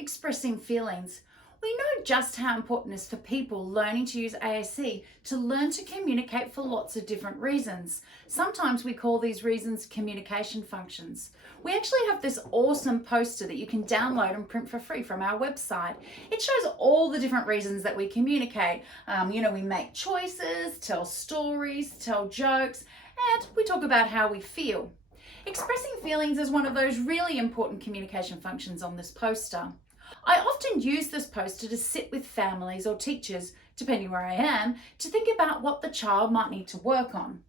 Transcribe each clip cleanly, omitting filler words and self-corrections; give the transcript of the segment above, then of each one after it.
expressing feelings. We know just how important it is for people learning to use AAC to learn to communicate for lots of different reasons. Sometimes we call these reasons communication functions. We actually have this awesome poster that you can download and print for free from our website. It shows all the different reasons that we communicate. We make choices, tell stories, tell jokes, and we talk about how we feel. Expressing feelings is one of those really important communication functions on this poster. I often use this poster to sit with families or teachers, depending where I am, to think about what the child might need to work on.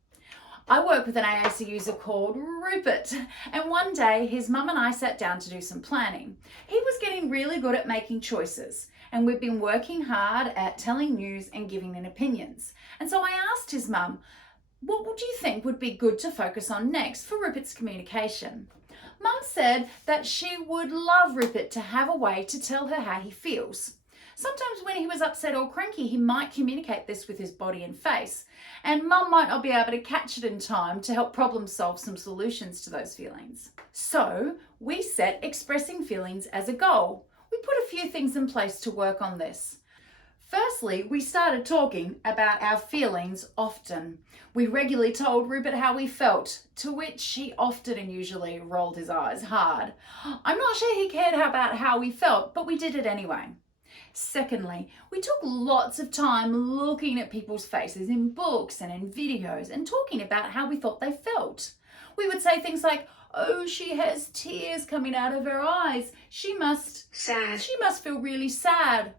I work with an AAC user called Rupert, and one day his mum and I sat down to do some planning. He was getting really good at making choices, and we've been working hard at telling news and giving in opinions. And so I asked his mum, what would you think would be good to focus on next for Rupert's communication? Mum said that she would love Rupert to have a way to tell her how he feels. Sometimes when he was upset or cranky, he might communicate this with his body and face, and Mum might not be able to catch it in time to help problem solve some solutions to those feelings. So we set expressing feelings as a goal. We put a few things in place to work on this. Firstly, we started talking about our feelings often. We regularly told Rupert how we felt, to which he often and usually rolled his eyes hard. I'm not sure he cared about how we felt, but we did it anyway. Secondly, we took lots of time looking at people's faces in books and in videos and talking about how we thought they felt. We would say things like, "Oh, she has tears coming out of her eyes. She must feel really sad."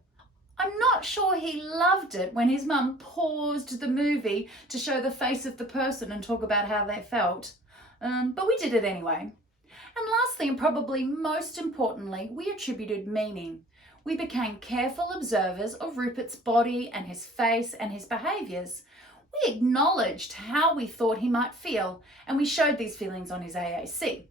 I'm not sure he loved it when his mum paused the movie to show the face of the person and talk about how they felt. But we did it anyway. And lastly, and probably most importantly, we attributed meaning. We became careful observers of Rupert's body and his face and his behaviours. We acknowledged how we thought he might feel, and we showed these feelings on his AAC.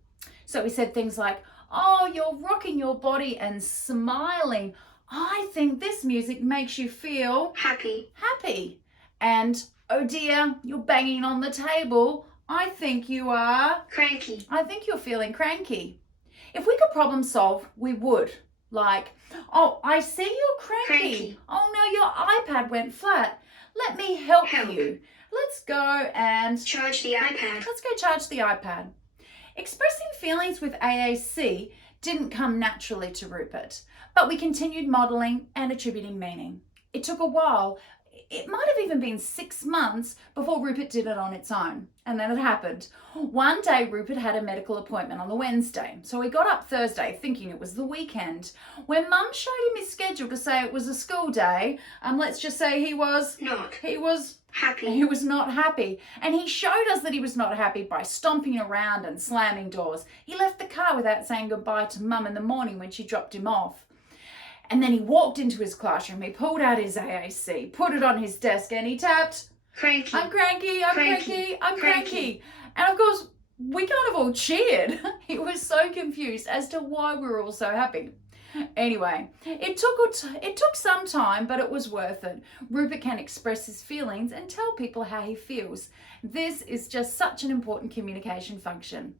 So we said things like, "Oh, you're rocking your body and smiling. I think this music makes you feel happy. And, "Oh dear, you're banging on the table. I think you are Cranky. I think you're feeling cranky." If we could problem solve, we would. Like, "Oh, I see you're cranky. Oh no, your iPad went flat. Let me help you. Let's go and Charge the iPad." Let's go charge the iPad." Expressing feelings with AAC didn't come naturally to Rupert, but we continued modelling and attributing meaning. It took a while. It might have even been 6 months before Rupert did it on its own. And then it happened. One day Rupert had a medical appointment on the Wednesday, so he got up Thursday thinking it was the weekend. When Mum showed him his schedule to say it was a school day, let's just say he was not happy. And he showed us that he was not happy by stomping around and slamming doors. He left the car without saying goodbye to Mum in the morning when she dropped him off. And then he walked into his classroom, he pulled out his AAC, put it on his desk, and he tapped, "Cranky. I'm cranky. And of course, we kind of all cheered. He was so confused as to why we were all so happy. Anyway, it took some time, but it was worth it. Rupert can express his feelings and tell people how he feels. This is just such an important communication function.